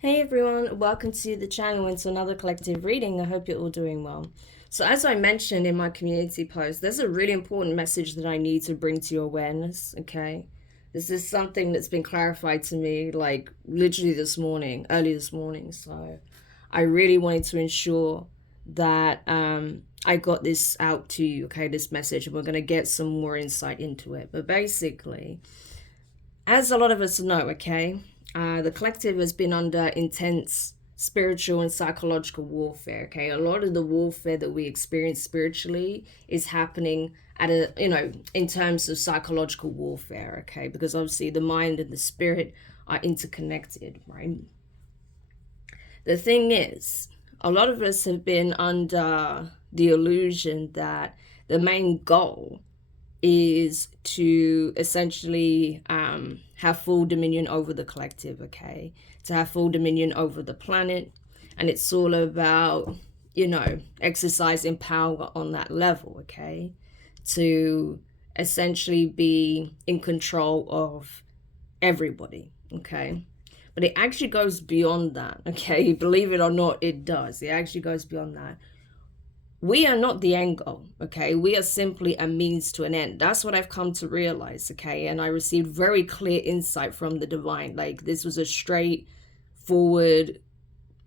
Hey everyone, welcome to the channel and to another collective reading. I hope you're all doing well. So, as I mentioned in my community post, there's a really important message that I need to bring to your awareness, okay? This is something that's been clarified to me like literally this morning, early this morning. So, I really wanted to ensure that I got this out to you, okay? This message, and we're going to get some more insight into it. But basically, as a lot of us know, okay, the collective has been under intense spiritual and psychological warfare. Okay, a lot of the warfare that we experience spiritually is happening at in terms of psychological warfare. Okay, because obviously the mind and the spirit are interconnected, right? The thing is, a lot of us have been under the illusion that the main goal is to essentially have full dominion over the collective, okay? To have full dominion over the planet. And it's all about, exercising power on that level, okay? To essentially be in control of everybody, okay? But it actually goes beyond that, okay? Believe it or not, it does. It actually goes beyond that. We are not the end goal, okay? We are simply a means to an end. That's what I've come to realize, okay? And I received very clear insight from the divine. Like, this was a straight forward,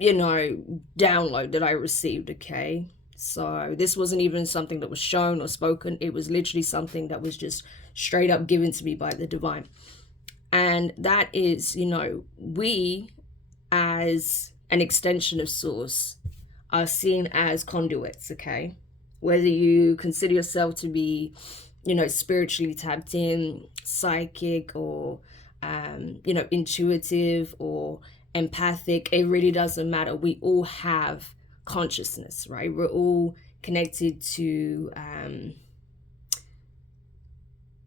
download that I received, okay? So this wasn't even something that was shown or spoken. It was literally something that was just straight up given to me by the divine. And that is, we as an extension of source are seen as conduits, okay? Whether you consider yourself to be, spiritually tapped in, psychic, or, intuitive or empathic, it really doesn't matter. We all have consciousness, right? We're all connected to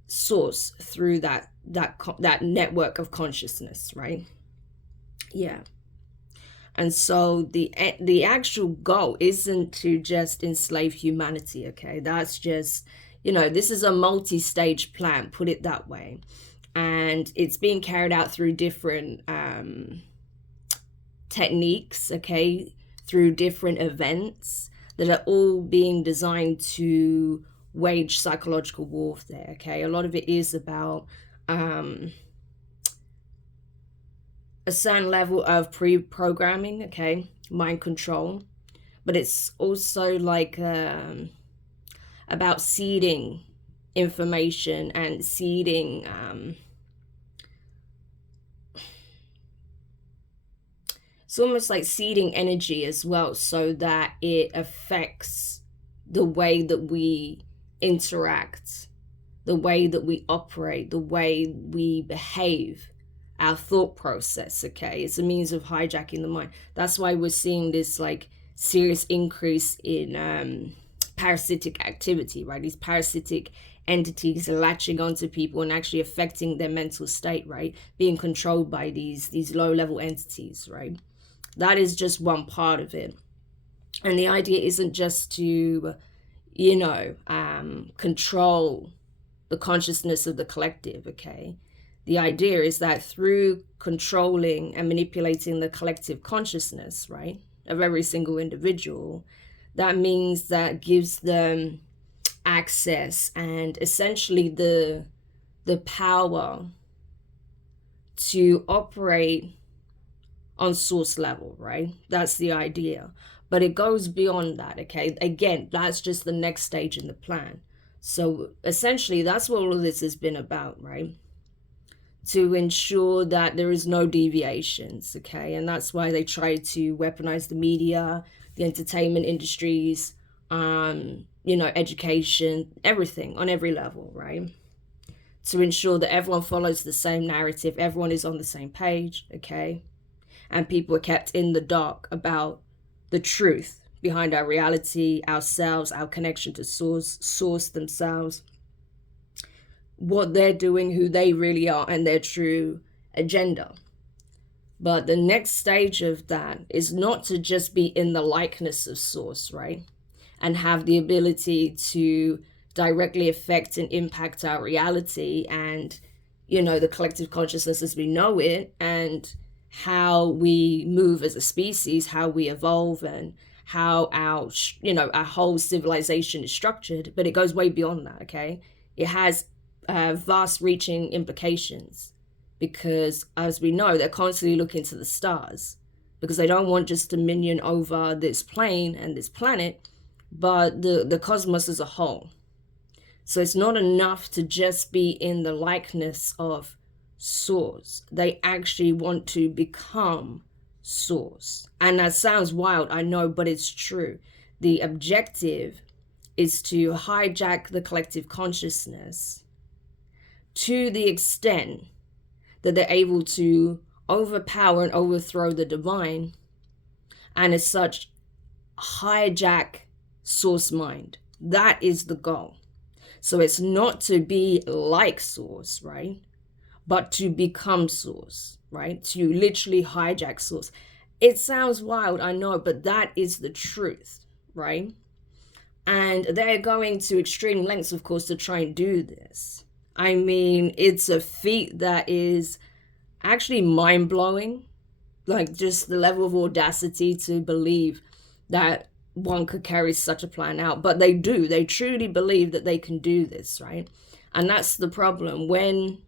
source through that network of consciousness, right? Yeah. And so the actual goal isn't to just enslave humanity, okay? That's just, this is a multi-stage plan, put it that way. And it's being carried out through different techniques, okay? Through different events that are all being designed to wage psychological warfare, okay? A lot of it is about a certain level of pre-programming, okay, mind control, but it's also like about seeding information and seeding it's almost like seeding energy as well, so that it affects the way that we interact, the way that we operate, the way we behave, our thought process, okay? It's a means of hijacking the mind. That's why we're seeing this like serious increase in parasitic activity, right? These parasitic entities are latching onto people and actually affecting their mental state, right? Being controlled by these low level entities, right? That is just one part of it. And the idea isn't just to, control the consciousness of the collective, okay? The idea is that through controlling and manipulating the collective consciousness, right, of every single individual, that means that gives them access and essentially the power to operate on source level, right? That's the idea. But it goes beyond that, okay? Again, that's just the next stage in the plan. So essentially, that's what all of this has been about, right? To ensure that there is no deviations, okay? And that's why they try to weaponize the media, the entertainment industries, education, everything on every level, right? To ensure that everyone follows the same narrative, everyone is on the same page, okay? And people are kept in the dark about the truth behind our reality, ourselves, our connection to source themselves, what they're doing, who they really are, and their true agenda. But the next stage of that is not to just be in the likeness of source, right? And have the ability to directly affect and impact our reality and, the collective consciousness as we know it, and how we move as a species, how we evolve, and how our whole civilization is structured. But it goes way beyond that. Okay, it has vast reaching implications, because as we know, they're constantly looking to the stars, because they don't want just dominion over this plane and this planet, but the cosmos as a whole. So it's not enough to just be in the likeness of Source. They actually want to become Source. And that sounds wild, I know, but it's true. The objective is to hijack the collective consciousness to the extent that they're able to overpower and overthrow the divine, and as such, hijack Source mind. That is the goal. So it's not to be like Source, right? But to become Source, right? To literally hijack Source. It sounds wild, I know, but that is the truth, right? And they're going to extreme lengths, of course, to try and do this. I mean, it's a feat that is actually mind-blowing. Like, just the level of audacity to believe that one could carry such a plan out. But they do. They truly believe that they can do this, right? And that's the problem. When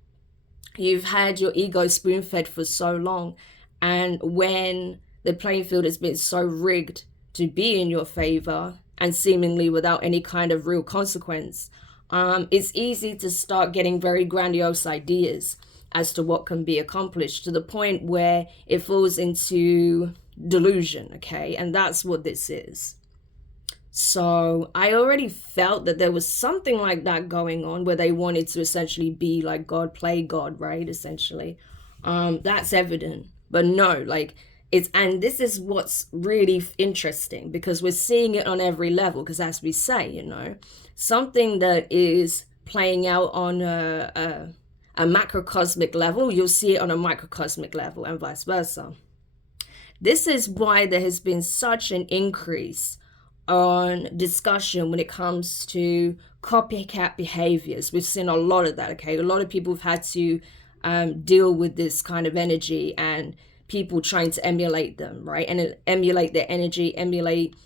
you've had your ego spoon-fed for so long, and when the playing field has been so rigged to be in your favor and seemingly without any kind of real consequence, it's easy to start getting very grandiose ideas as to what can be accomplished, to the point where it falls into delusion, okay? And that's what this is. So I already felt that there was something like that going on, where they wanted to essentially be like God, play God, right? Essentially. That's evident. But no, like, and this is what's really interesting, because we're seeing it on every level. Because as we say, something that is playing out on a macrocosmic level, you'll see it on a microcosmic level, and vice versa. This is why there has been such an increase on discussion when it comes to copycat behaviors. We've seen a lot of that, okay? A lot of people have had to deal with this kind of energy, and people trying to emulate them, right? And emulate their energy, emulate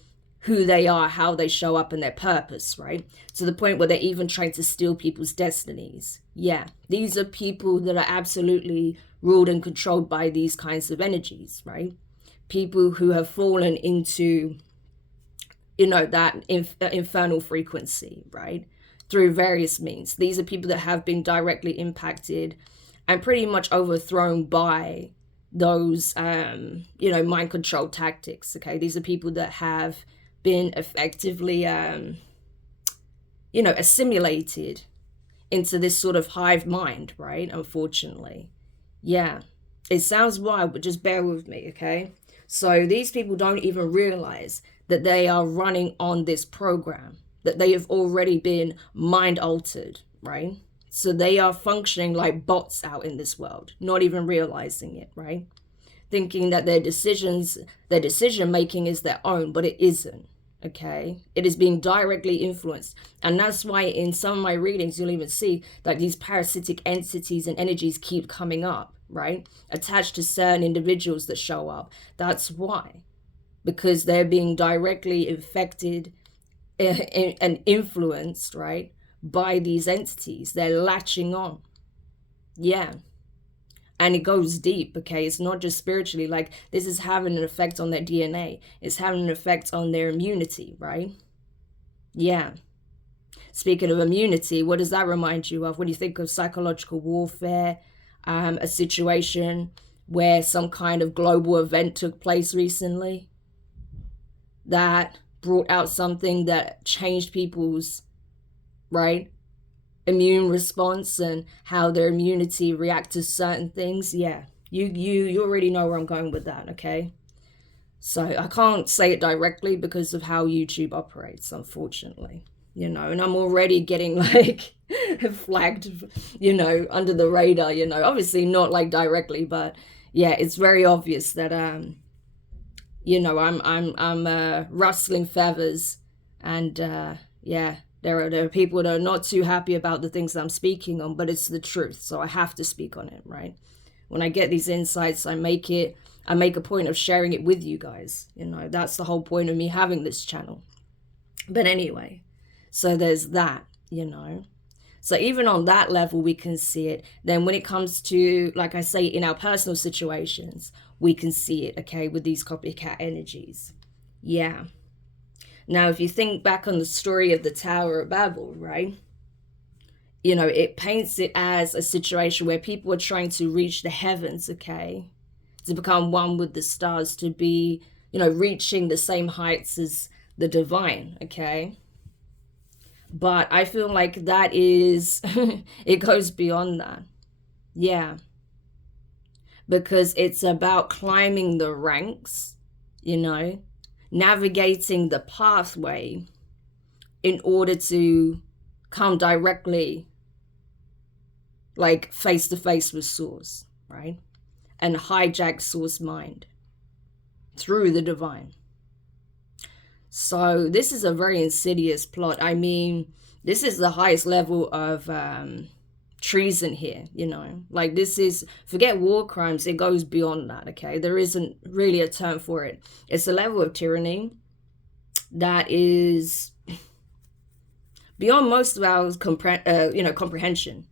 who they are, how they show up, and their purpose, right? To the point where they're even trying to steal people's destinies. Yeah, these are people that are absolutely ruled and controlled by these kinds of energies, right? People who have fallen into, that infernal frequency, right? Through various means. These are people that have been directly impacted and pretty much overthrown by those, mind control tactics, okay? These are people that have been effectively, assimilated into this sort of hive mind, right? Unfortunately. Yeah, it sounds wild, but just bear with me, okay? So these people don't even realize that they are running on this program, that they have already been mind altered, right? So they are functioning like bots out in this world, not even realizing it, right? Thinking that their decision making is their own, but it isn't, okay? It is being directly influenced. And that's why in some of my readings, you'll even see that these parasitic entities and energies keep coming up, right? Attached to certain individuals that show up. That's why. Because they're being directly infected and influenced, right, by these entities. They're latching on. Yeah. And it goes deep, okay? It's not just spiritually. Like, this is having an effect on their DNA. It's having an effect on their immunity, right? Yeah. Speaking of immunity, what does that remind you of when you think of psychological warfare? A situation where some kind of global event took place recently that brought out something that changed people's, right, immune response and how their immunity reacts to certain things. Yeah, you already know where I'm going with that, okay? So I can't say it directly because of how YouTube operates, unfortunately, and I'm already getting like flagged, under the radar, obviously not like directly, but yeah, it's very obvious that I'm rustling feathers, and yeah, there are people that are not too happy about the things that I'm speaking on, but it's the truth, so I have to speak on it, right? When I get these insights, I make a point of sharing it with you guys. You know, that's the whole point of me having this channel. But anyway, so there's that, you know. So even on that level, we can see it. Then when it comes to, like I say, in our personal situations, we can see it, okay, with these copycat energies. Yeah. Now, if you think back on the story of the Tower of Babel, right? You know, it paints it as a situation where people are trying to reach the heavens, okay? To become one with the stars, to be, you know, reaching the same heights as the divine, okay? But I feel like that is, it goes beyond that. Yeah. Because it's about climbing the ranks, you know, navigating the pathway in order to come directly, like face to face with Source, right? And hijack Source mind through the divine. So this is a very insidious plot. I mean, this is the highest level of treason here, you know. Like, this is, forget war crimes, it goes beyond that, okay? There isn't really a term for it. It's a level of tyranny that is beyond most of our comprehension,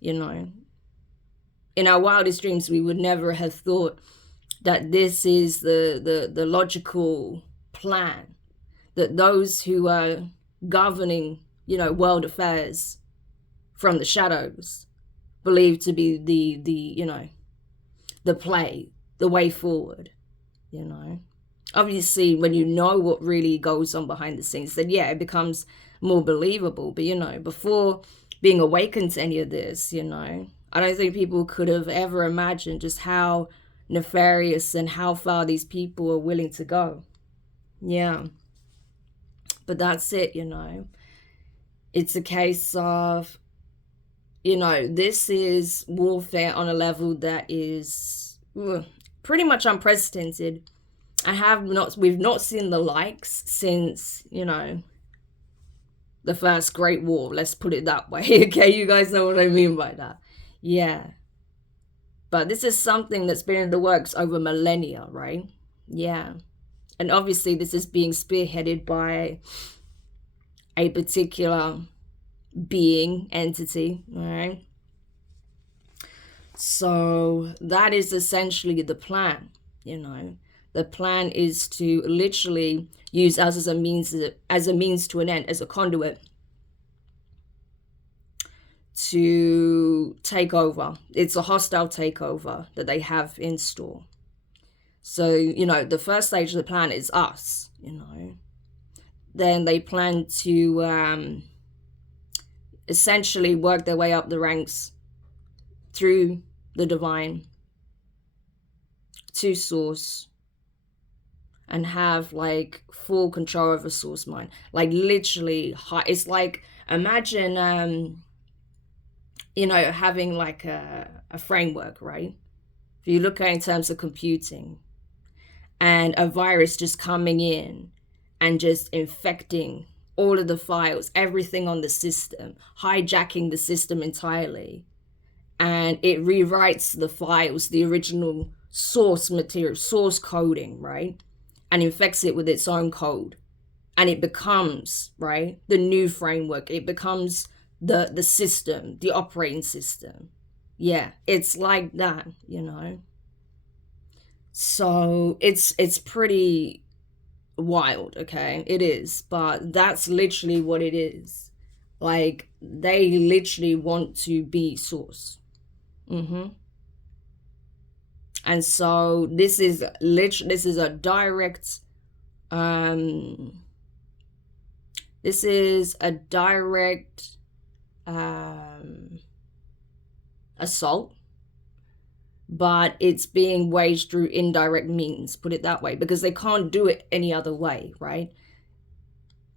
you know. In our wildest dreams, we would never have thought that this is the logical plan, that those who are governing, you know, world affairs from the shadows believe to be the you know, the play, the way forward, you know. Obviously, when you know what really goes on behind the scenes, then yeah, it becomes more believable. But, you know, before being awakened to any of this, you know, I don't think people could have ever imagined just how nefarious and how far these people are willing to go. Yeah. But that's it, you know. It's a case of, you know, this is warfare on a level that is pretty much unprecedented. We've not seen the likes since, you know, the First Great War. Let's put it that way, okay? You guys know what I mean by that. Yeah. But this is something that's been in the works over millennia, right? Yeah. And obviously this is being spearheaded by a particular being, entity, all right? So that is essentially the plan, you know. The plan is to literally use us as a means to an end, as a conduit to take over. It's a hostile takeover that they have in store. So, you know, the first stage of the plan is us, you know. Then they plan to essentially work their way up the ranks through the divine to Source and have like full control over Source mind. Like literally, it's like, imagine, you know, having like a framework, right? If you look at it in terms of computing, and a virus just coming in and just infecting all of the files, everything on the system, hijacking the system entirely. And it rewrites the files, the original source material, source coding, right? And infects it with its own code. And it becomes, right, the new framework. It becomes the system, the operating system. Yeah, it's like that, you know. So it's pretty wild, okay? It is, but that's literally what it is. Like, they literally want to be Source. And so this is a direct assault, but it's being waged through indirect means, put it that way, because they can't do it any other way, right?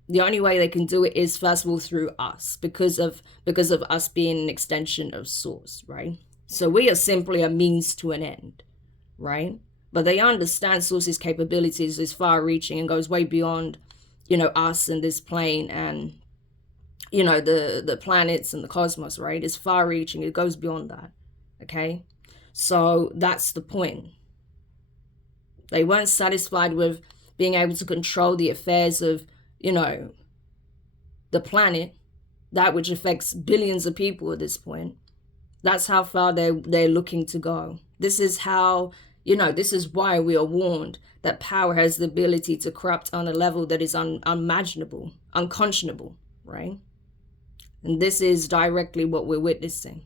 The only way they can do it is, first of all, through us, because of us being an extension of Source, right? So we are simply a means to an end, right? But they understand Source's capabilities is far reaching and goes way beyond, you know, us and this plane and, you know, the planets and the cosmos, right? It's far reaching. It goes beyond that, okay? So that's the point. They weren't satisfied with being able to control the affairs of, the planet, that which affects billions of people at this point. That's how far they're looking to go. This is how, this is why we are warned that power has the ability to corrupt on a level that is unimaginable, unconscionable, right? And this is directly what we're witnessing.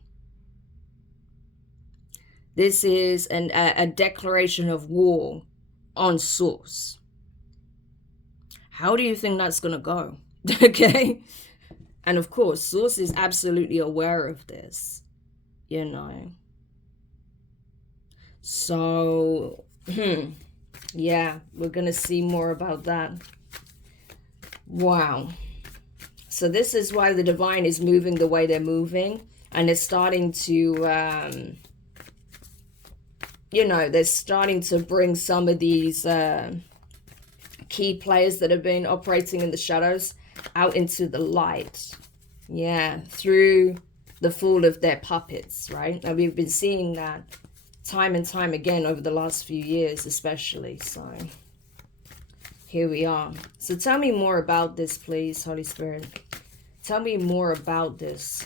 This is a declaration of war on Source. How do you think that's going to go? Okay? And of course, Source is absolutely aware of this, So, yeah, we're going to see more about that. Wow. So this is why the divine is moving the way they're moving. And they're starting to, they're starting to bring some of these key players that have been operating in the shadows out into the light. Yeah, through the fall of their puppets, right? And we've been seeing that time and time again over the last few years, especially. So here we are. So tell me more about this, please, Holy Spirit. Tell me more about this.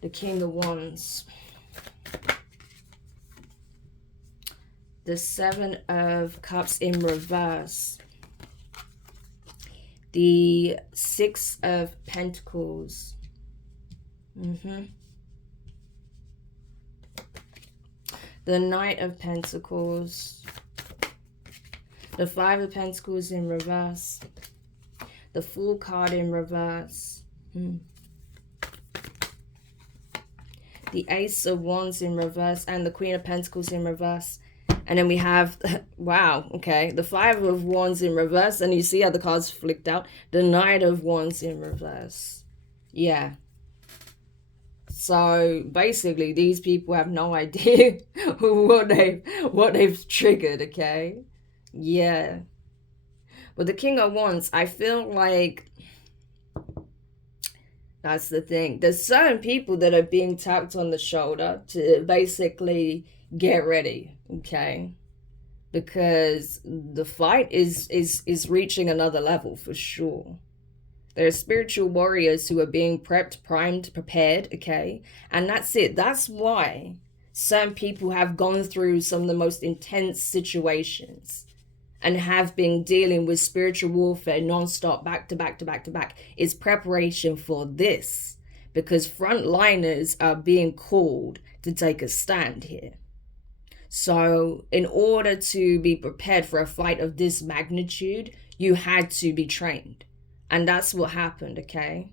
The King of Wands. The Seven of Cups in reverse. The Six of Pentacles. The Knight of Pentacles. The Five of Pentacles in reverse. The Fool card in reverse. The Ace of Wands in reverse. And the Queen of Pentacles in reverse. And then we have, wow, okay, the Five of Wands in reverse. And you see how the cards flicked out. The Knight of Wands in reverse. Yeah. So basically, these people have no idea what they've triggered, okay? Yeah. But the King of Wands, I feel like that's the thing. There's certain people that are being tapped on the shoulder to basically get ready, okay? Because the fight is reaching another level for sure. There are spiritual warriors who are being prepped, primed, prepared, okay? And that's it. That's why some people have gone through some of the most intense situations and have been dealing with spiritual warfare non-stop, back to back to back to back. It's preparation for this, because frontliners are being called to take a stand here. So in order to be prepared for a fight of this magnitude, you had to be trained. And that's what happened, okay?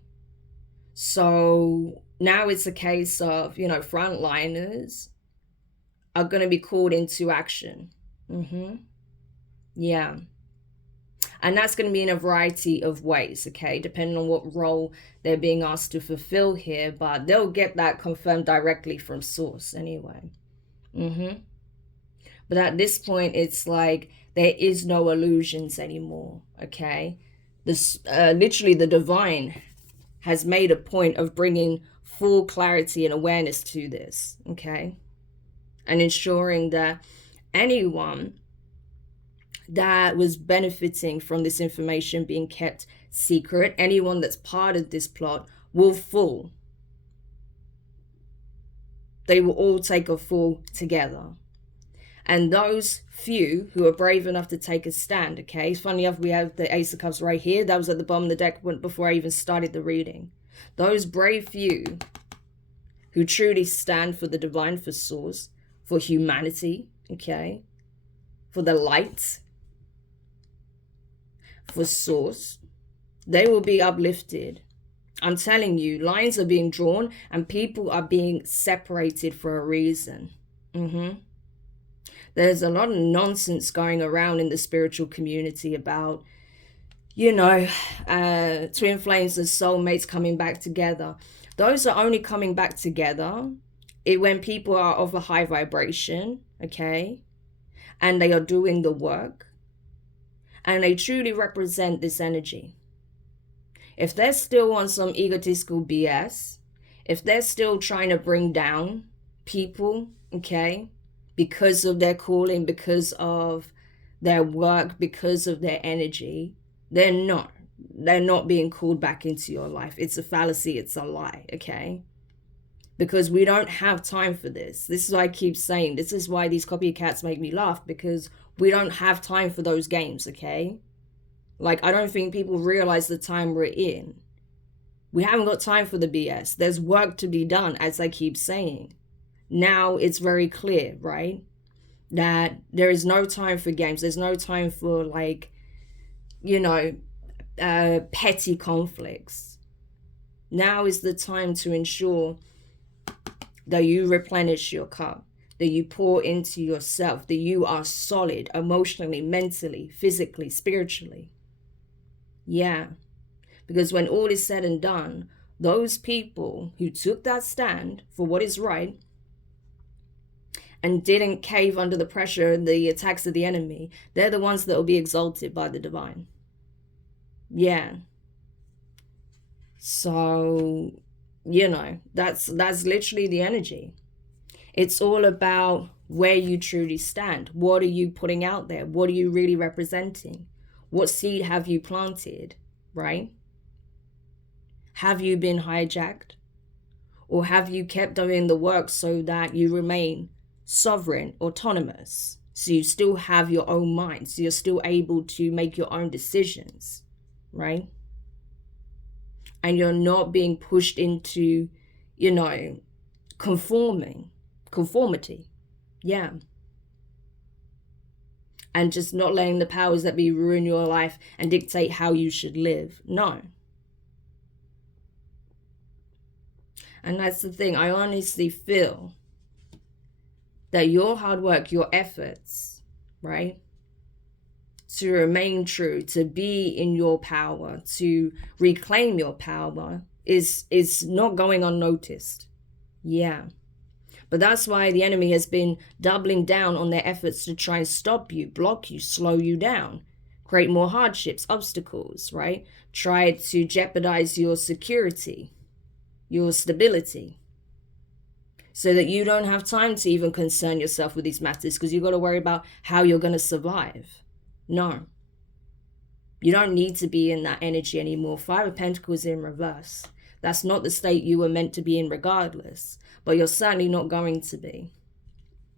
So now it's a case of, frontliners are going to be called into action. Yeah. And that's going to be in a variety of ways, okay? Depending on what role they're being asked to fulfill here. But they'll get that confirmed directly from Source anyway. But at this point, it's like there is no illusions anymore, okay? This literally the divine has made a point of bringing full clarity and awareness to this, okay? And ensuring that anyone that was benefiting from this information being kept secret, anyone that's part of this plot will fall. They will all take a fall together. And those few who are brave enough to take a stand, okay? Funny enough, we have the Ace of Cups right here. That was at the bottom of the deck before I even started the reading. Those brave few who truly stand for the divine, for Source, for humanity, okay? For the light, for Source, they will be uplifted. I'm telling you, lines are being drawn and people are being separated for a reason. There's a lot of nonsense going around in the spiritual community about, twin flames and soulmates coming back together. Those are only coming back together when people are of a high vibration, okay? And they are doing the work. And they truly represent this energy. If they're still on some egotistical BS, if they're still trying to bring down people, okay, because of their calling, because of their work, because of their energy, they're not being called back into your life. It's a fallacy, it's a lie, okay? Because we don't have time for this. This is why I keep saying, this is why these copycats make me laugh, because we don't have time for those games, okay? Like, I don't think people realize the time we're in. We haven't got time for the BS. There's work to be done, as I keep saying. Now it's very clear, right? That there is no time for games. There's no time for, like, you know, petty conflicts. Now is the time to ensure that you replenish your cup, that you pour into yourself, that you are solid emotionally, mentally, physically, spiritually. Yeah. Because when all is said and done, those people who took that stand for what is right and didn't cave under the pressure and the attacks of the enemy, they're the ones that will be exalted by the divine. Yeah. So, you know, that's literally the energy. It's all about where you truly stand. What are you putting out there? What are you really representing? What seed have you planted, right? Have you been hijacked? Or have you kept doing the work so that you remain sovereign, autonomous? So you still have your own mind. So you're still able to make your own decisions, right? And you're not being pushed into, you know, conformity. Yeah. And just not letting the powers that be ruin your life and dictate how you should live. No. And that's the thing. I honestly feel that your hard work, your efforts, right, to remain true, to be in your power, to reclaim your power is not going unnoticed. Yeah. But that's why the enemy has been doubling down on their efforts to try and stop you, block you, slow you down, create more hardships, obstacles, right? Try to jeopardize your security, your stability, so that you don't have time to even concern yourself with these matters, because you've got to worry about how you're going to survive. No. You don't need to be in that energy anymore. Five of Pentacles in reverse. That's not the state you were meant to be in regardless. But you're certainly not going to be.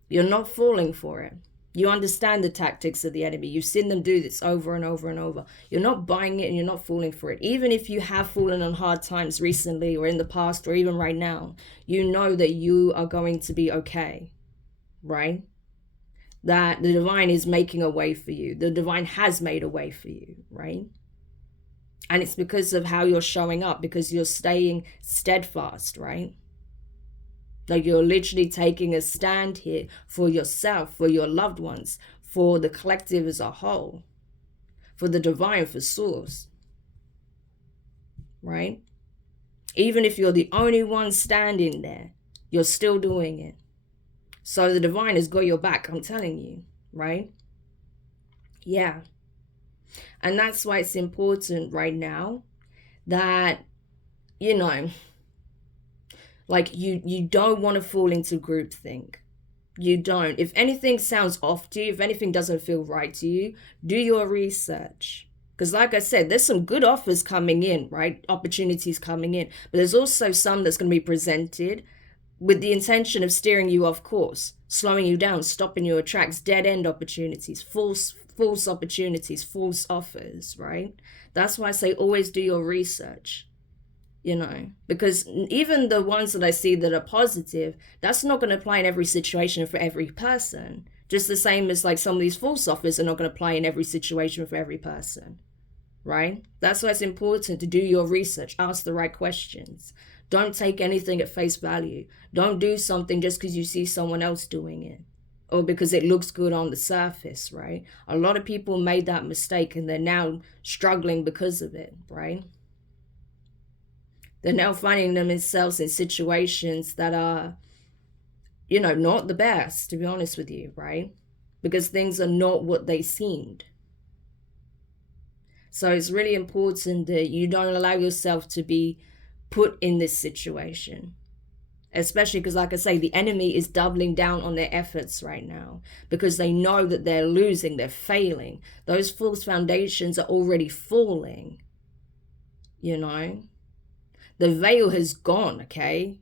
You're not falling for it. You understand the tactics of the enemy. You've seen them do this over and over and over. You're not buying it and you're not falling for it. Even if you have fallen on hard times recently or in the past or even right now, you know that you are going to be okay, right? That the divine is making a way for you. The divine has made a way for you, right? And it's because of how you're showing up, because you're staying steadfast, right? Like you're literally taking a stand here for yourself, for your loved ones, for the collective as a whole, for the divine, for source, right? Even if you're the only one standing there, you're still doing it. So the divine has got your back, I'm telling you, right? Yeah. And that's why it's important right now that, you know, like you don't want to fall into groupthink. You don't. If anything sounds off to you, if anything doesn't feel right to you, do your research. Because like I said, there's some good offers coming in, right? Opportunities coming in. But there's also some that's going to be presented with the intention of steering you off course, slowing you down, stopping your tracks, dead-end opportunities, false opportunities, false offers, right? That's why I say always do your research. You know, because even the ones that I see that are positive, that's not going to apply in every situation for every person. Just the same as like some of these false offers are not going to apply in every situation for every person, right? That's why it's important to do your research, ask the right questions. Don't take anything at face value. Don't do something just because you see someone else doing it or because it looks good on the surface, right? A lot of people made that mistake and they're now struggling because of it, right? They're now finding themselves in situations that are, you know, not the best, to be honest with you, right? Because things are not what they seemed. So it's really important that you don't allow yourself to be put in this situation. Especially because, like I say, the enemy is doubling down on their efforts right now because they know that they're losing, they're failing. Those false foundations are already falling, you know. The veil has gone, okay?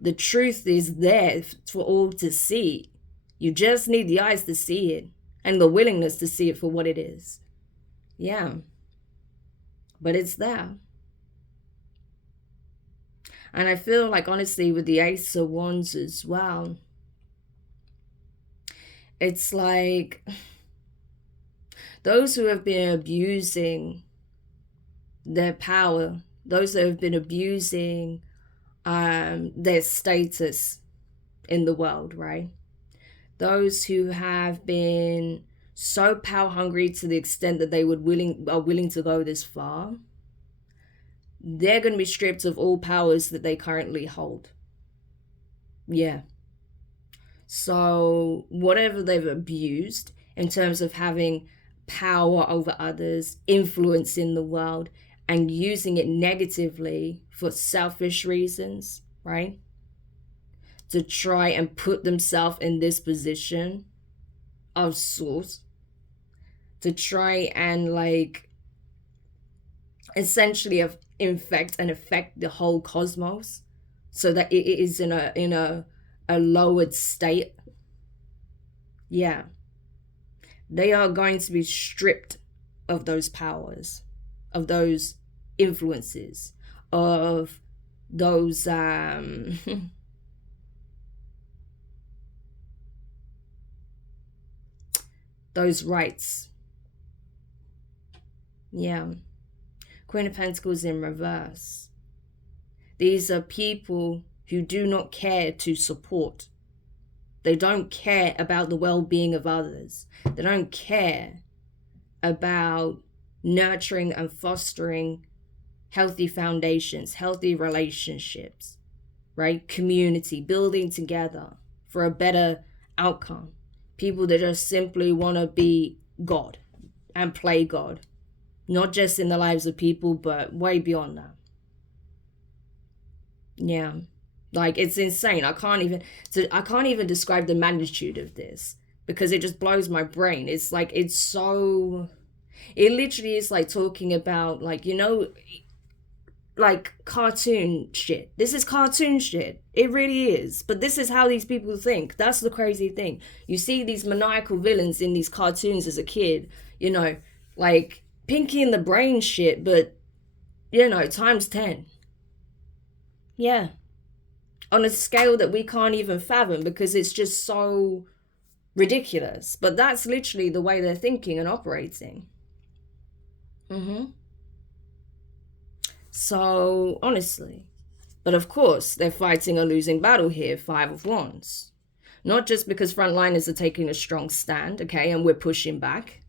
The truth is there for all to see. You just need the eyes to see it and the willingness to see it for what it is. Yeah. But it's there. And I feel like, honestly, with the Ace of Wands as well, it's like those who have been abusing their power, those that have been abusing their status in the world, right? Those who have been so power hungry to the extent that they are willing to go this far, they're going to be stripped of all powers that they currently hold. Yeah. So whatever they've abused in terms of having power over others, influence in the world, and using it negatively for selfish reasons, right? To try and put themselves in this position of source, to try and like essentially infect and affect the whole cosmos so that it is in a lowered state. Yeah. They are going to be stripped of those powers, of those influences, of those those rights. Yeah. Queen of Pentacles in reverse. These are people who do not care to support. They don't care about the well-being of others. They don't care about nurturing and fostering healthy foundations, healthy relationships, right? Community, building together for a better outcome. People that just simply want to be God and play God, not just in the lives of people, but way beyond that. Yeah. Like, it's insane. I can't even describe the magnitude of this because it just blows my brain. It's like, it literally is like talking about, like, you know, like cartoon shit. This is cartoon shit. It really is. But this is how these people think. That's the crazy thing. You see these maniacal villains in these cartoons as a kid, you know, like Pinky and the Brain shit, but, you know, times 10. Yeah. On a scale that we can't even fathom because it's just so ridiculous. But that's literally the way they're thinking and operating. So, honestly. But of course, they're fighting a losing battle here, 5 of Wands. Not just because frontliners are taking a strong stand, okay, and we're pushing back.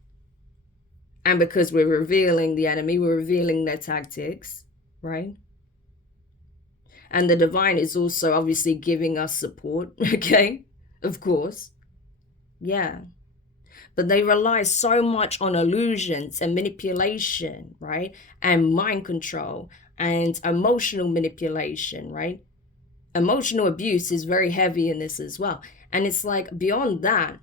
And because we're revealing the enemy, we're revealing their tactics, right? And the divine is also obviously giving us support, okay? Of course. Yeah. But they rely so much on illusions and manipulation, right? And mind control and emotional manipulation, right? Emotional abuse is very heavy in this as well. And it's like beyond that,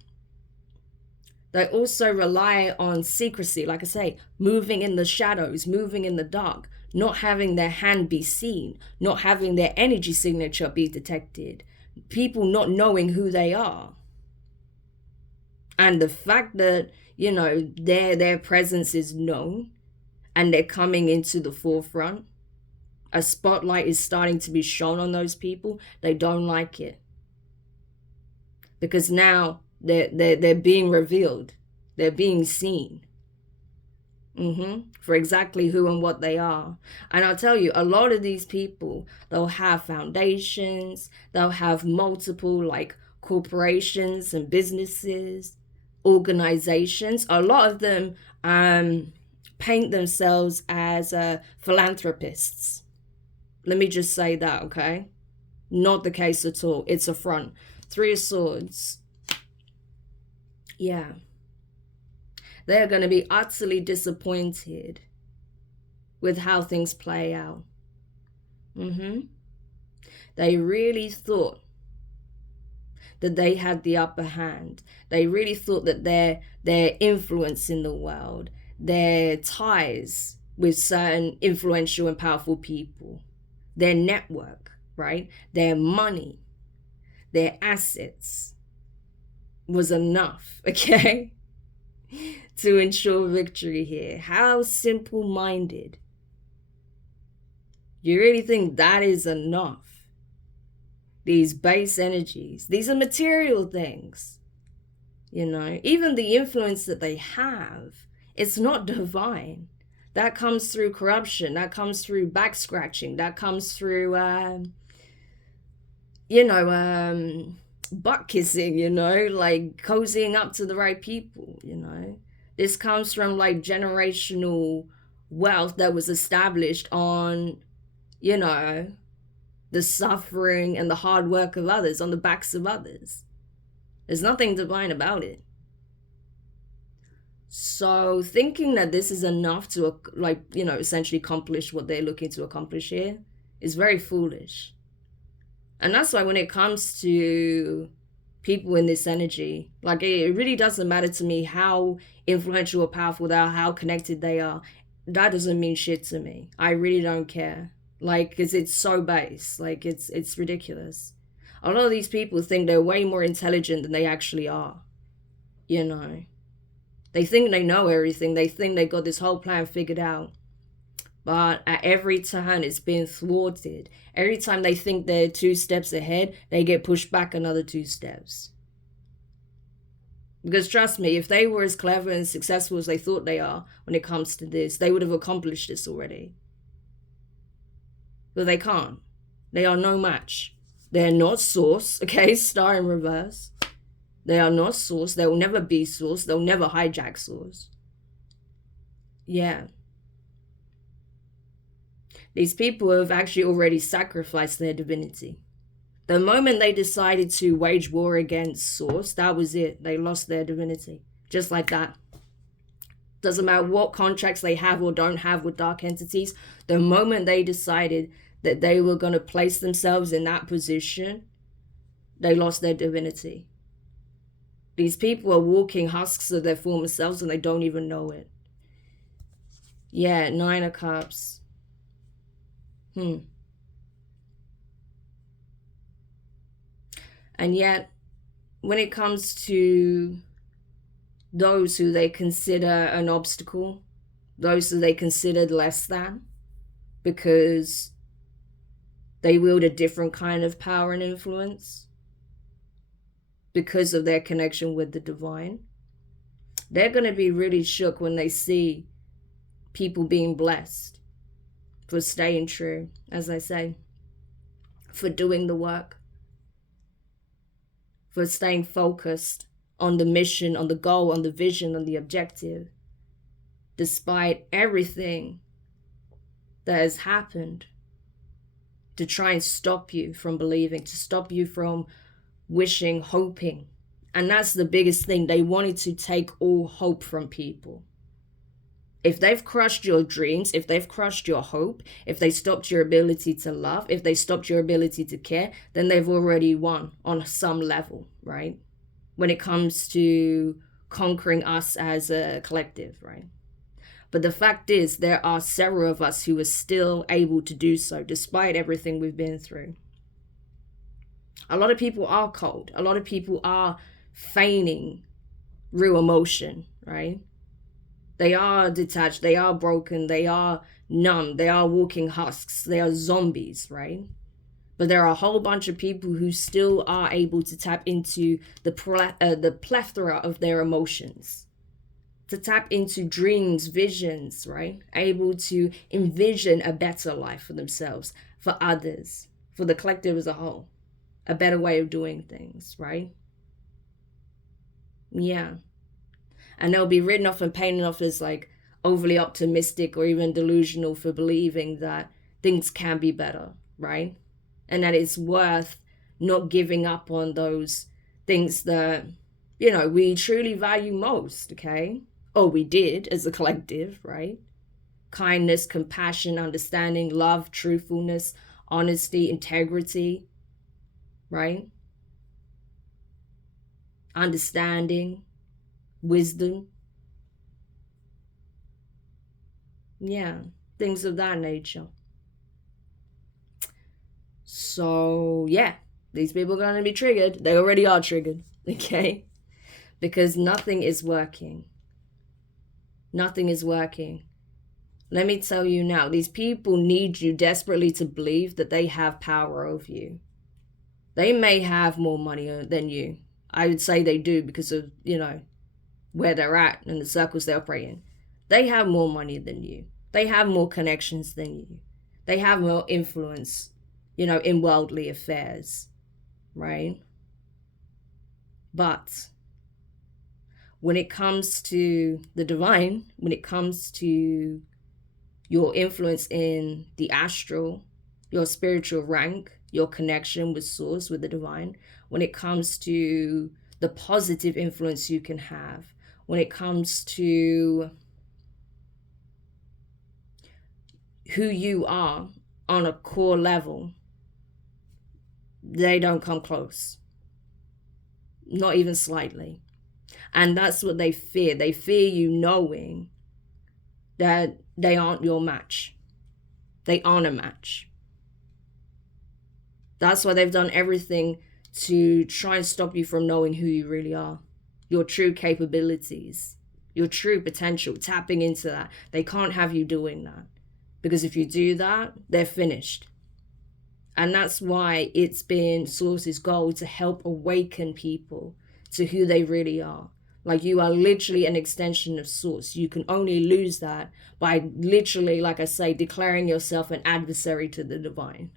they also rely on secrecy, like I say, moving in the shadows, moving in the dark, not having their hand be seen, not having their energy signature be detected, people not knowing who they are. And the fact that, you know, their presence is known and they're coming into the forefront, a spotlight is starting to be shown on those people, they don't like it. Because now they're being revealed. They're being seen. For exactly who and what they are. And I'll tell you, a lot of these people, they'll have foundations, they'll have multiple like corporations and businesses, organizations. A lot of them paint themselves as philanthropists. Let me just say that, okay? Not the case at all. It's a front. 3 of Swords. Yeah. They're going to be utterly disappointed with how things play out. They really thought that they had the upper hand. They really thought that their influence in the world, their ties with certain influential and powerful people, their network, right? Their money, their assets was enough, okay? To ensure victory here. How simple-minded. You really think that is enough? These base energies, these are material things. Even the influence that they have, it's not divine. That comes through corruption, that comes through back scratching, that comes through butt kissing, like cozying up to the right people. This comes from like generational wealth that was established on the suffering and the hard work of others, on the backs of others. There's nothing divine about it. So thinking that this is enough to essentially accomplish what they're looking to accomplish here is very foolish. And that's why when it comes to people in this energy, like it really doesn't matter to me how influential or powerful they are, how connected they are. That doesn't mean shit to me. I really don't care. Like, because it's so base. Like, it's ridiculous. A lot of these people think they're way more intelligent than they actually are. They think they know everything. They think they got this whole plan figured out. But at every turn, it's been thwarted. Every time they think they're 2 steps ahead, they get pushed back another 2 steps. Because trust me, if they were as clever and successful as they thought they are when it comes to this, they would have accomplished this already. But they can't. They are no match. They're not source, okay? Star in reverse. They are not source. They will never be source. They'll never hijack source. Yeah. These people have actually already sacrificed their divinity. The moment they decided to wage war against source, that was it. They lost their divinity. Just like that. Doesn't matter what contracts they have or don't have with dark entities. The moment they decided that they were going to place themselves in that position, they lost their divinity. These people are walking husks of their former selves and they don't even know it. Yeah, 9 of Cups. And yet, when it comes to those who they consider an obstacle, those who they considered less than, because they wield a different kind of power and influence, because of their connection with the divine, they're going to be really shook when they see people being blessed for staying true, as I say, for doing the work, for staying focused on the mission, on the goal, on the vision, on the objective, despite everything that has happened to try and stop you from believing, to stop you from wishing, hoping. And that's the biggest thing. They wanted to take all hope from people. If they've crushed your dreams, if they've crushed your hope, if they stopped your ability to love, if they stopped your ability to care, then they've already won on some level, right? When it comes to conquering us as a collective, right? But the fact is, there are several of us who are still able to do so, despite everything we've been through. A lot of people are cold. A lot of people are feigning real emotion, right? They are detached, they are broken, they are numb, they are walking husks, they are zombies, right? But there are a whole bunch of people who still are able to tap into the plethora of their emotions, to tap into dreams, visions, right? Able to envision a better life for themselves, for others, for the collective as a whole, a better way of doing things, right? Yeah. And they'll be written off and painted off as like overly optimistic or even delusional for believing that things can be better, right? And that it's worth not giving up on those things that, we truly value most, okay? Or we did as a collective, right? Kindness, compassion, understanding, love, truthfulness, honesty, integrity, right? Understanding, wisdom. Yeah, things of that nature. So, yeah, these people are going to be triggered. They already are triggered, okay? Because nothing is working. Nothing is working. Let me tell you now, these people need you desperately to believe that they have power over you. They may have more money than you. I would say they do because of, where they're at and the circles they operate in. They have more money than you. They have more connections than you. They have more influence, in worldly affairs, right? But when it comes to the divine, when it comes to your influence in the astral, your spiritual rank, your connection with source, with the divine, when it comes to the positive influence you can have, when it comes to who you are on a core level, they don't come close. Not even slightly. And that's what they fear. They fear you knowing that they aren't your match. They aren't a match. That's why they've done everything to try and stop you from knowing who you really are, your true capabilities, your true potential, tapping into that. They can't have you doing that, because if you do that, they're finished. And that's why it's been Source's goal to help awaken people to who they really are. Like, you are literally an extension of Source. You can only lose that by literally, like I say, declaring yourself an adversary to the divine.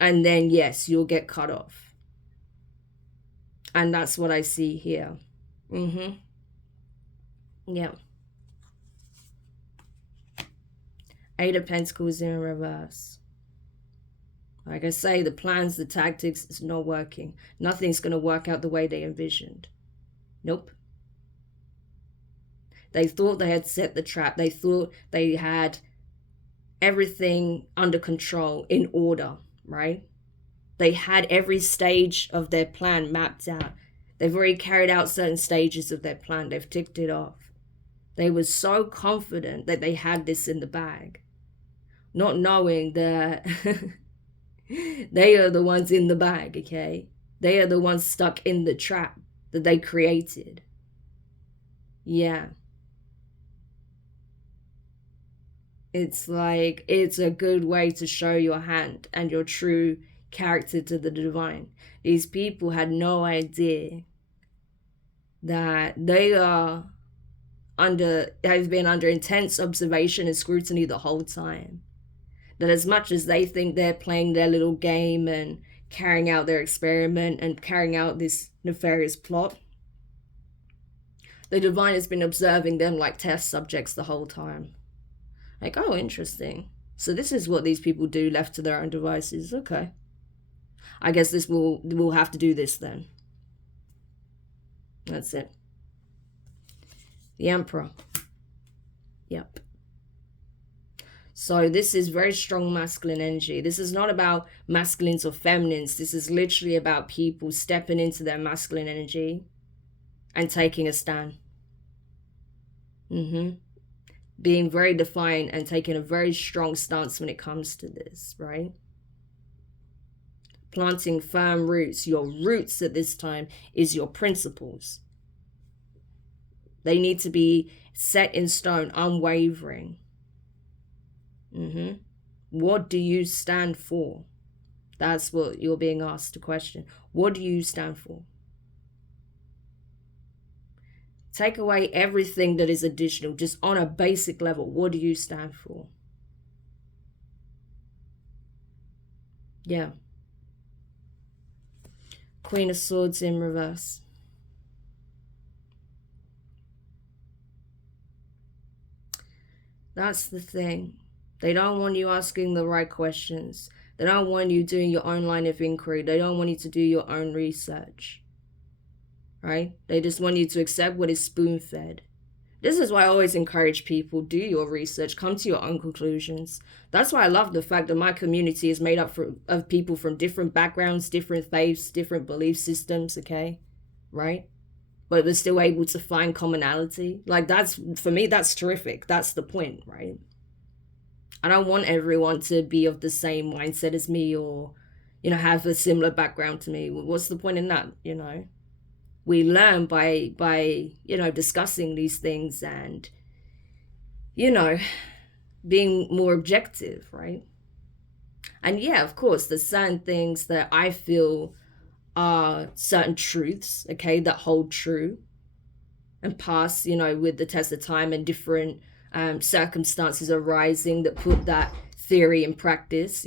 And then, yes, you'll get cut off. And that's what I see here. Yeah. Eight of Pentacles in reverse. Like I say, the plans, the tactics, it's not working. Nothing's going to work out the way they envisioned. Nope. They thought they had set the trap. They thought they had everything under control, in order, right? They had every stage of their plan mapped out. They've already carried out certain stages of their plan. They've ticked it off. They were so confident that they had this in the bag, not knowing that they are the ones in the bag, okay? They are the ones stuck in the trap that they created. Yeah. It's like, it's a good way to show your hand and your true character to the divine. These people had no idea that they have been under intense observation and scrutiny the whole time. That as much as they think they're playing their little game and carrying out their experiment and carrying out this nefarious plot, the divine has been observing them like test subjects the whole time. Like, oh, interesting. So this is what these people do left to their own devices. Okay. I guess we'll have to do this then. That's it. The Emperor. Yep. So this is very strong masculine energy. This is not about masculines or feminines. This is literally about people stepping into their masculine energy and taking a stand. Being very defiant and taking a very strong stance when it comes to this, right? Planting firm roots. Your roots at this time is your principles. They need to be set in stone, unwavering. What do you stand for? That's what you're being asked to question. What do you stand for? Take away everything that is additional, just on a basic level. What do you stand for? Yeah. Queen of Swords in reverse. That's the thing. They don't want you asking the right questions. They don't want you doing your own line of inquiry. They don't want you to do your own research. Right? They just want you to accept what is spoon-fed. This is why I always encourage people, do your research, come to your own conclusions. That's why I love the fact that my community is made up of people from different backgrounds, different faiths, different belief systems, okay? Right? But we're still able to find commonality. Like, that's, for me, that's terrific. That's the point, right? I don't want everyone to be of the same mindset as me, or, have a similar background to me. What's the point in that? We learn by discussing these things and being more objective, right? And yeah, of course, there's certain things that I feel are certain truths, okay, that hold true and pass, with the test of time, and different circumstances arising that put that theory in practice.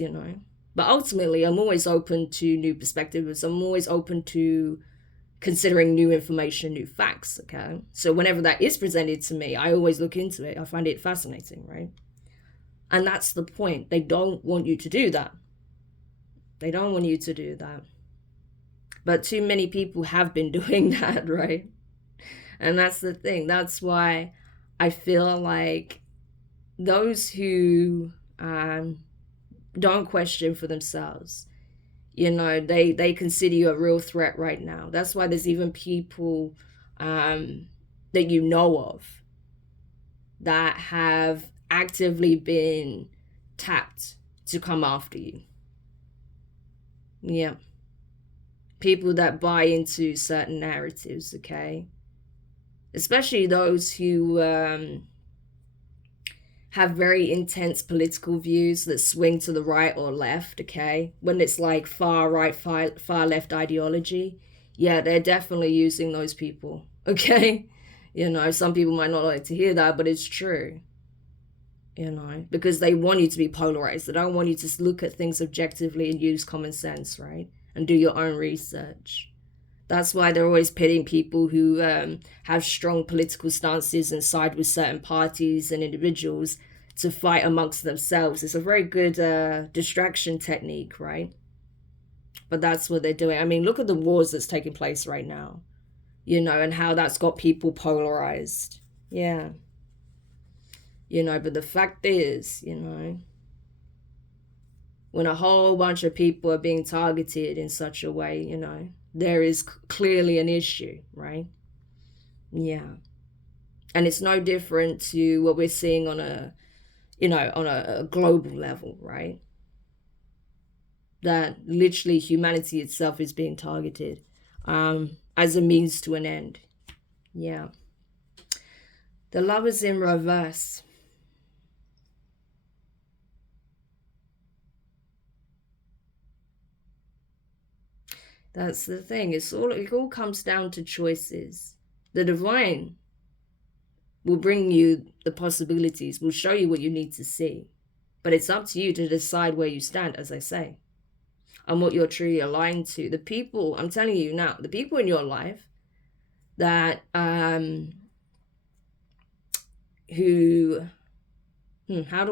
But ultimately, I'm always open to new perspectives. I'm always open to considering new information, new facts, okay? So whenever that is presented to me, I always look into it. I find it fascinating, right? And that's the point. They don't want you to do that. They don't want you to do that. But too many people have been doing that, right? And that's the thing. That's why I feel like those who don't question for themselves, they consider you a real threat right now. That's why there's even people that you know of that have actively been tapped to come after you. Yeah. People that buy into certain narratives, okay? Especially those who have very intense political views that swing to the right or left, okay? When it's like far right, far left ideology, yeah, they're definitely using those people, okay? Some people might not like to hear that, but it's true, because they want you to be polarized. They don't want you to look at things objectively and use common sense, right? And do your own research. That's why they're always pitting people who have strong political stances and side with certain parties and individuals to fight amongst themselves. It's a very good distraction technique, right? But that's what they're doing. I mean, look at the wars that's taking place right now, and how that's got people polarized. Yeah. But the fact is, when a whole bunch of people are being targeted in such a way, there is clearly an issue, right? Yeah. And it's no different to what we're seeing on a global level, right? That literally humanity itself is being targeted as a means to an end. Yeah. The Lovers in reverse. That's the thing. It all comes down to choices. The divine will bring you the possibilities, will show you what you need to see. But it's up to you to decide where you stand, as I say, and what you're truly aligned to. The people, I'm telling you now, the people in your life that how do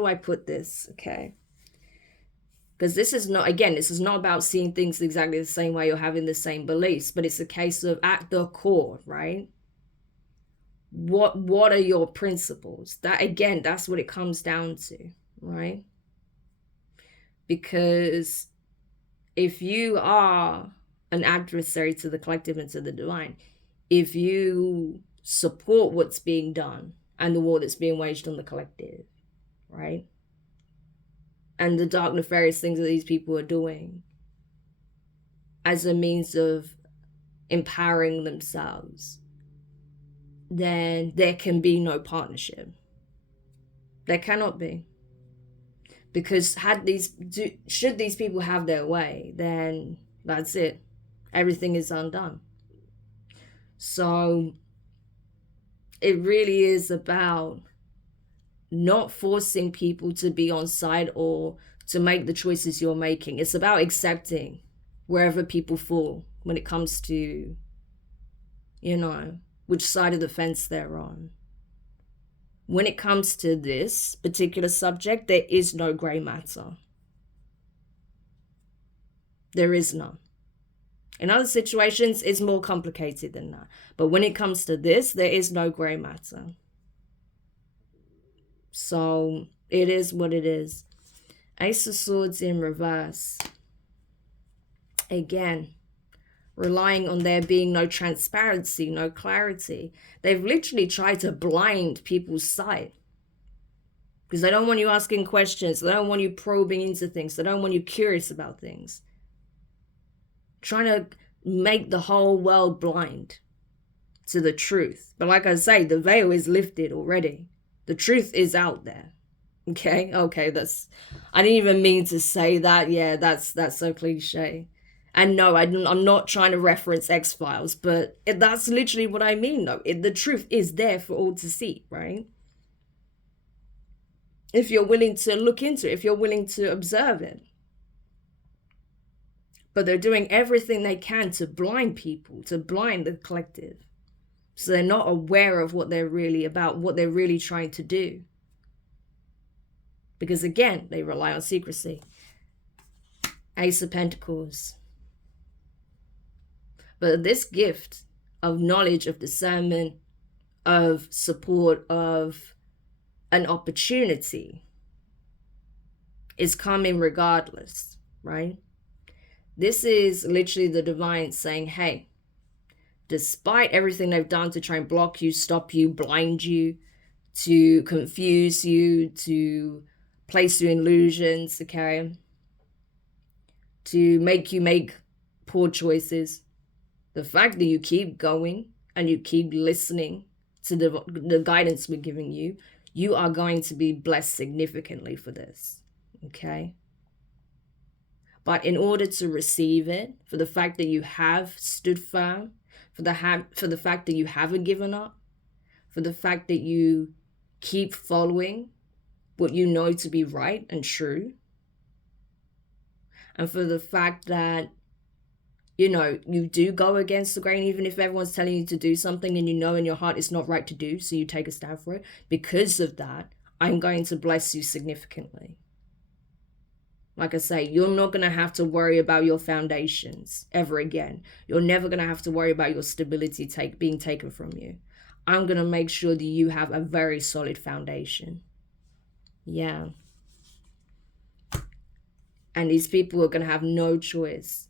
I put this? Okay. Because this is not about seeing things exactly the same way or having the same beliefs, but it's a case of, at the core, right? What are your principles? That's what it comes down to, right? Because if you are an adversary to the collective and to the divine, if you support what's being done and the war that's being waged on the collective, right? And the dark, nefarious things that these people are doing as a means of empowering themselves, then there can be no partnership. There cannot be. Because should these people have their way, then that's it. Everything is undone. So it really is about not forcing people to be on side or to make the choices you're making. It's about accepting wherever people fall when it comes to, which side of the fence they're on. When it comes to this particular subject, there is no gray matter. There is none. In other situations, it's more complicated than that. But when it comes to this, there is no gray matter. So it is what it is. Ace of Swords in reverse. Again, relying on there being no transparency, no clarity. They've literally tried to blind people's sight. Because they don't want you asking questions. They don't want you probing into things. They don't want you curious about things. Trying to make the whole world blind to the truth. But like I say, the veil is lifted already. The truth is out there. Okay, that's, I didn't even mean to say that. Yeah, that's so cliche. And no, I'm not trying to reference X-Files, but that's literally what I mean, though. The truth is there for all to see, right? If you're willing to look into it, if you're willing to observe it. But they're doing everything they can to blind people, to blind the collective. So they're not aware of what they're really about, what they're really trying to do. Because again, they rely on secrecy. Ace of Pentacles. But this gift of knowledge, of discernment, of support, of an opportunity is coming regardless, right? This is literally the divine saying, hey, despite everything they've done to try and block you, stop you, blind you, to confuse you, to place you in illusions, okay, to make you make poor choices, the fact that you keep going and you keep listening to the guidance we're giving you, you are going to be blessed significantly for this, okay? But in order to receive it, for the fact that you have stood firm, for the fact that you haven't given up, for the fact that you keep following what you know to be right and true, and for the fact that, you know, you do go against the grain, even if everyone's telling you to do something and you know in your heart it's not right to do, so you take a stand for it. Because of that, I'm going to bless you significantly. Like I say, you're not going to have to worry about your foundations ever again. You're never going to have to worry about your stability being taken from you. I'm going to make sure that you have a very solid foundation. Yeah. And these people are going to have no choice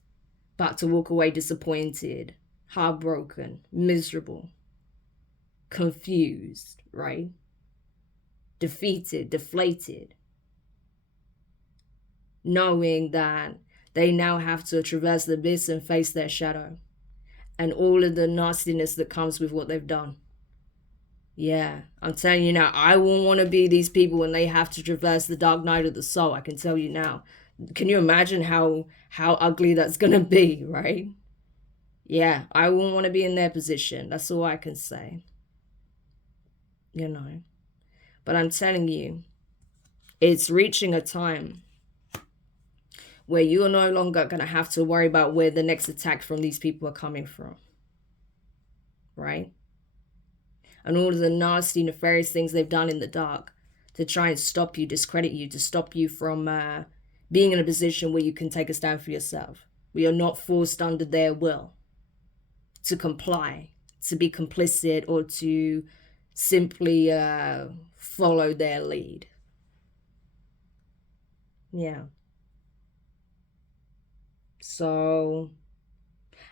but to walk away disappointed, heartbroken, miserable, confused, right? Defeated, deflated. Knowing that they now have to traverse the abyss and face their shadow and all of the nastiness that comes with what they've done. Yeah, I'm telling you now, I won't want to be these people when they have to traverse the dark night of the soul. I can tell you now. Can you imagine how ugly that's going to be, right? Yeah, I won't want to be in their position. That's all I can say. You know. But I'm telling you, it's reaching a time where you're no longer going to have to worry about where the next attack from these people are coming from. Right? And all of the nasty, nefarious things they've done in the dark to try and stop you, discredit you, to stop you from being in a position where you can take a stand for yourself. We are not forced under their will to comply, to be complicit, or to simply follow their lead. Yeah. So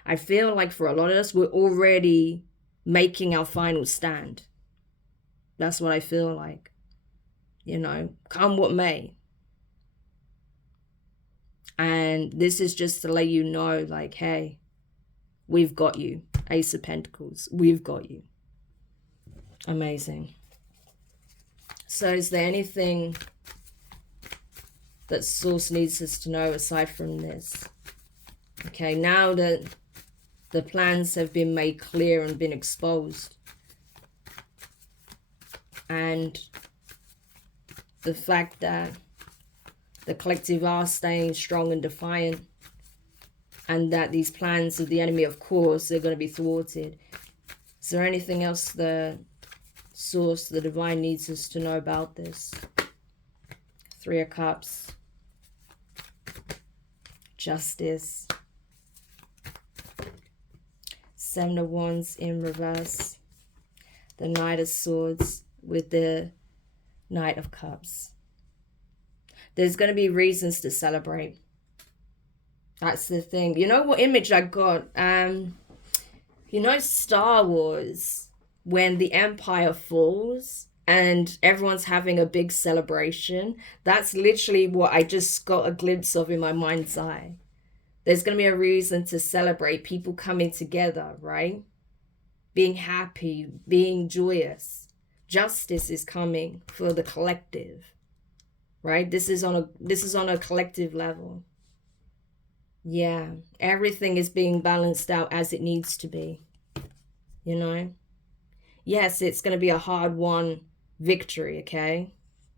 I feel like for a lot of us, we're already making our final stand. That's what I feel like. You know, come what may. And this is just to let you know, like, hey, we've got you. Ace of Pentacles, we've got you. Amazing. So is there anything that Source needs us to know aside from this? Okay, now that the plans have been made clear and been exposed, and the fact that the collective are staying strong and defiant, and that these plans of the enemy, of course, are going to be thwarted. Is there anything else the Source, the divine, needs us to know about this? Three of Cups. Justice. Seven of Wands in reverse. The Knight of Swords with the Knight of Cups. There's going to be reasons to celebrate. That's the thing. You know what image I got? You know Star Wars, when the Empire falls and everyone's having a big celebration? That's literally what I just got a glimpse of in my mind's eye. There's going to be a reason to celebrate, people coming together, right? Being happy, being joyous. Justice is coming for the collective, right? This is on a collective level. Yeah, everything is being balanced out as it needs to be, you know? Yes, it's going to be a hard-won victory, okay?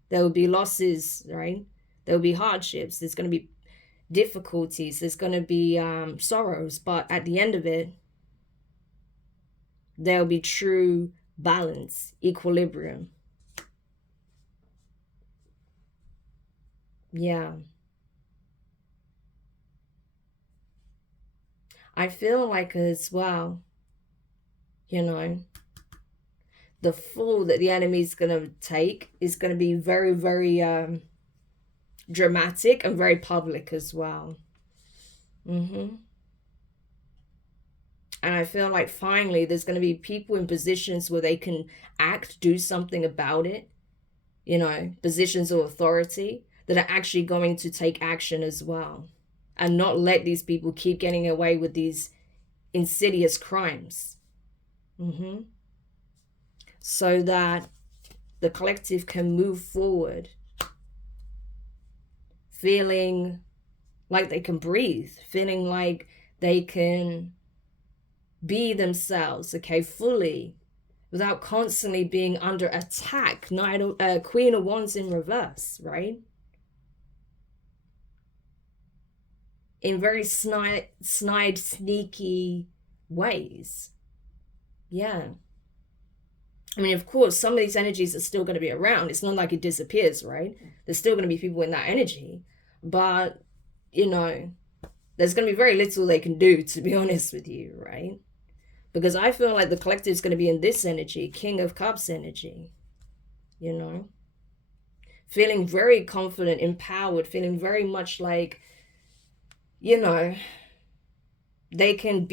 There will be losses, right? There will be hardships. There's going to be difficulties. There's going to be sorrows. But at the end of it, there will be true balance, equilibrium. Yeah. I feel like as well, you know, the fall that the enemy's going to take is going to be very, very dramatic and very public as well. And I feel like finally there's going to be people in positions where they can act, do something about it, you know, positions of authority that are actually going to take action as well, and not let these people keep getting away with these insidious crimes. So that the collective can move forward feeling like they can breathe, feeling like they can be themselves, okay, fully, without constantly being under attack. Queen of Wands in reverse, right? In very snide, sneaky ways. Yeah. I mean, of course, some of these energies are still going to be around. It's not like it disappears, right? There's still going to be people in that energy. But, you know, there's going to be very little they can do, to be honest with you, right? Because I feel like the collective is going to be in this energy, King of Cups energy, you know? Feeling very confident, empowered, feeling very much like, you know, they can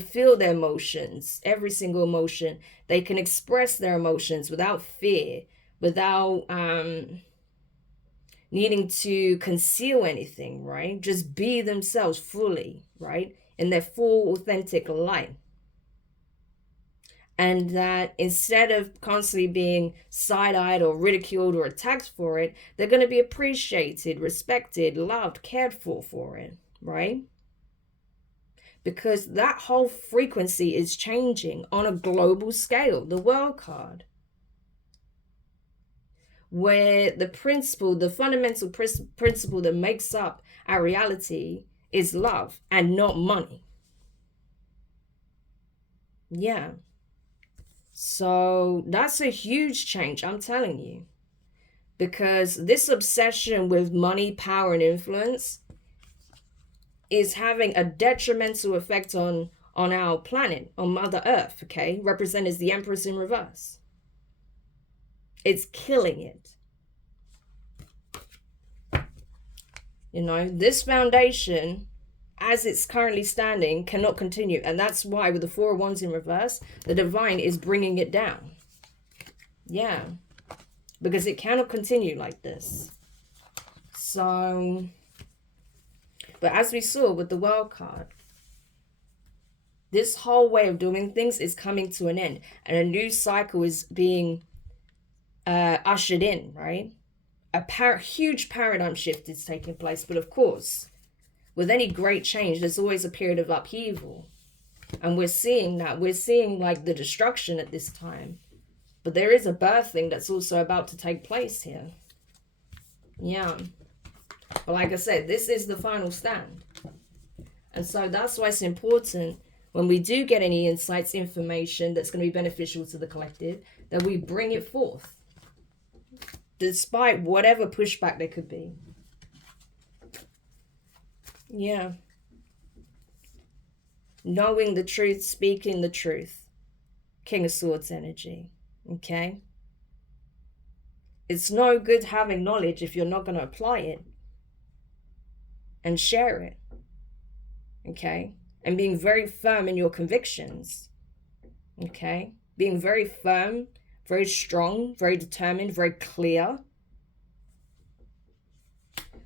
feel their emotions, every single emotion. They can express their emotions without fear, without needing to conceal anything, right? Just be themselves fully, right? In their full, authentic light. And that instead of constantly being side-eyed or ridiculed or attacked for it, they're going to be appreciated, respected, loved, cared for it, right? Because that whole frequency is changing on a global scale, the world card, where the principle, the fundamental principle that makes up our reality is love and not money. Yeah. So that's a huge change, I'm telling you, because this obsession with money, power, and influence is having a detrimental effect on our planet, on Mother Earth, okay? Represented as the Empress in reverse. It's killing it. You know, this foundation, as it's currently standing, cannot continue. And that's why with the Four of Wands in reverse, the divine is bringing it down. Yeah. Because it cannot continue like this. So, but as we saw with the World card, this whole way of doing things is coming to an end. And a new cycle is being ushered in, right? A huge paradigm shift is taking place. But of course, with any great change, there's always a period of upheaval. And we're seeing that. We're seeing like the destruction at this time. But there is a birthing that's also about to take place here. Yeah. But like I said, this is the final stand. And so that's why it's important when we do get any insights, information that's going to be beneficial to the collective, that we bring it forth. Despite whatever pushback there could be. Yeah. Knowing the truth, speaking the truth. King of Swords energy. Okay? It's no good having knowledge if you're not going to apply it and share it. Okay? And being very firm in your convictions. Okay? Being very firm, very strong, very determined, very clear.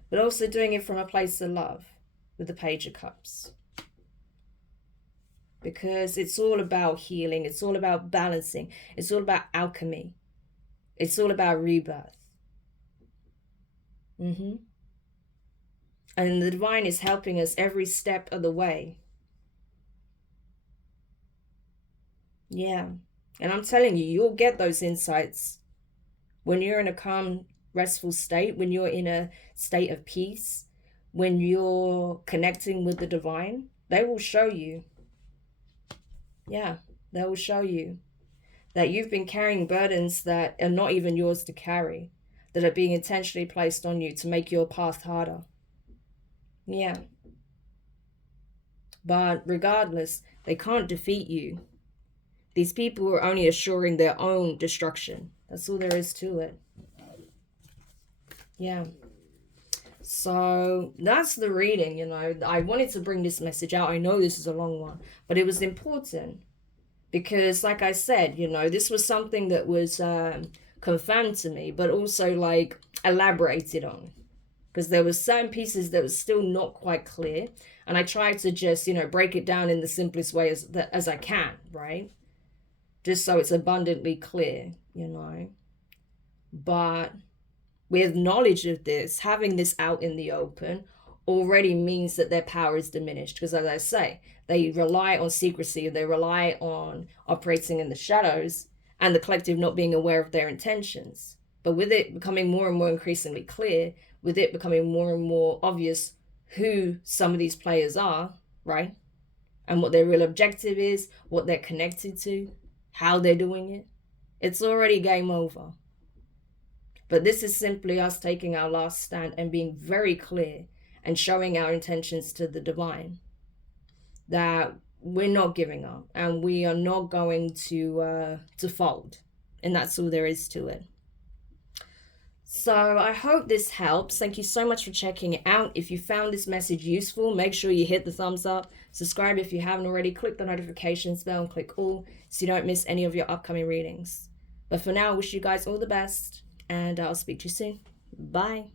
But also doing it from a place of love with the Page of Cups. Because it's all about healing. It's all about balancing. It's all about alchemy. It's all about rebirth. And the divine is helping us every step of the way. Yeah. And I'm telling you, you'll get those insights when you're in a calm, restful state, when you're in a state of peace, when you're connecting with the divine. They will show you. Yeah, they will show you that you've been carrying burdens that are not even yours to carry, that are being intentionally placed on you to make your path harder. Yeah. But regardless, they can't defeat you. These people are only assuring their own destruction. That's all there is to it. Yeah. So that's the reading, you know. I wanted to bring this message out. I know this is a long one, but it was important because, like I said, you know, this was something that was confirmed to me, but also like elaborated on, because there was certain pieces that was still not quite clear, and I tried to just, you know, break it down in the simplest way as I can, right? Just so it's abundantly clear, you know. But with knowledge of this, having this out in the open already means that their power is diminished. Because as I say, they rely on secrecy, they rely on operating in the shadows, and the collective not being aware of their intentions. But with it becoming more and more increasingly clear, with it becoming more and more obvious who some of these players are, right? And what their real objective is, what they're connected to, how they're doing it, it's already game over. But this is simply us taking our last stand and being very clear and showing our intentions to the divine that we're not giving up and we are not going to fold. And that's all there is to it. So I hope this helps. Thank you so much for checking it out. If you found this message useful, make sure you hit the thumbs up. Subscribe if you haven't already. Click the notifications bell and click all so you don't miss any of your upcoming readings. But for now, I wish you guys all the best, and I'll speak to you soon. Bye.